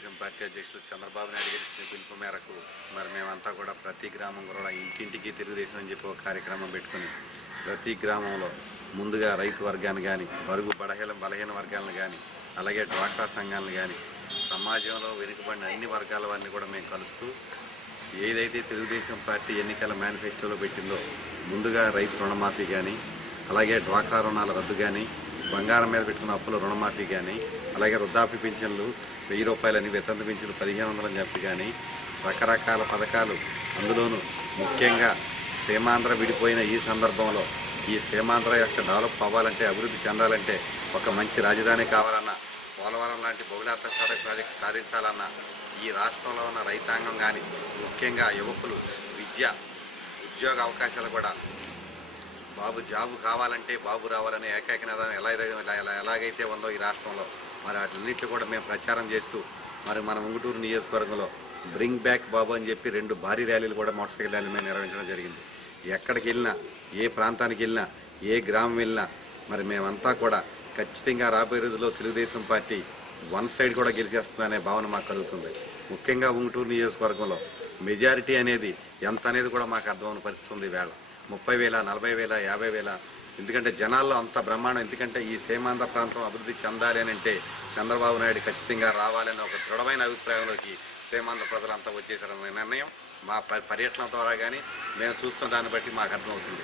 Telugu Desam party అధ్యక్షులు చంద్రబాబు నాయుడు గారి పిలుపు మేరకు మరి మేమంతా కూడా ప్రతి గ్రామం కూడా ఇంటింటికి తెలుగుదేశం అని చెప్పి ఒక కార్యక్రమం పెట్టుకుని ప్రతి గ్రామంలో ముందుగా రైతు వర్గాన్ని కానీ బరుగు బలహీన వర్గాలను కానీ అలాగే డ్వాక్రా సంఘాలను కానీ సమాజంలో వెనుకబడిన అన్ని వర్గాల వారిని కూడా మేము కలుస్తూ ఏదైతే తెలుగుదేశం పార్టీ ఎన్నికల మేనిఫెస్టోలో పెట్టిందో ముందుగా రైతు రుణమాఫీ కానీ అలాగే డ్వాక్రా రుణాల రద్దు కానీ బంగారం మీద పెట్టుకున్న అప్పుల రుణమాఫీ కానీ అలాగే వృద్ధాప్య పింఛన్లు 1000 రూపాయలని వితంతు పింఛన్లు 1500 అని చెప్పి కానీ రకరకాల పథకాలు అందులోనూ ముఖ్యంగా సీమాంధ్ర విడిపోయిన ఈ సందర్భంలో ఈ సీమాంధ్ర యొక్క డెవలప్ అవ్వాలంటే అభివృద్ధి చెందాలంటే ఒక మంచి రాజధాని కావాలన్నా పోలవరం లాంటి బహుళార్థ ప్రాజెక్టు సాధించాలన్నా ఈ రాష్ట్రంలో ఉన్న రైతాంగం కానీ ముఖ్యంగా యువకులు విద్య ఉద్యోగ అవకాశాలు కూడా బాబు జాబు కావాలంటే బాబు రావాలనే ఏకైక నిదానం ఎలాగైతే ఉందో ఈ రాష్ట్రంలో మరి వాటిన్నింటిలో కూడా మేము ప్రచారం చేస్తూ మరి మన ఉంగుటూరు నియోజకవర్గంలో బ్రింగ్ బ్యాక్ బాబు అని చెప్పి 2 భారీ ర్యాలీలు కూడా మోటార్ సైకిల్ ర్యాలీలు మేము నిర్వహించడం జరిగింది. ఎక్కడికి వెళ్ళినా ఏ ప్రాంతానికి వెళ్ళినా ఏ గ్రామం వెళ్ళినా మరి మేమంతా కూడా ఖచ్చితంగా రాబోయే రోజుల్లో తెలుగుదేశం పార్టీ 1 సైడ్ కూడా గెలిచేస్తుందనే భావన మాకు కలుగుతుంది. ముఖ్యంగా ఉంగుటూరు నియోజకవర్గంలో మెజారిటీ అనేది ఎంత అనేది కూడా మాకు అర్థమైన పరిస్థితి ఉంది. వేళ 30,000, 40,000, 50,000 ఎందుకంటే జనాల్లో అంత బ్రహ్మాండం. ఎందుకంటే ఈ సీమాంధ్ర ప్రాంతం అభివృద్ధి చెందాలి అని అంటే చంద్రబాబు నాయుడు ఖచ్చితంగా రావాలని ఒక దృఢమైన అభిప్రాయంలోకి సీమాంధ్ర ప్రజలంతా వచ్చేసారన్న నిర్ణయం మా పర్యటన ద్వారా కానీ మేము చూస్తున్న దాన్ని బట్టి మాకు అర్థమవుతుంది.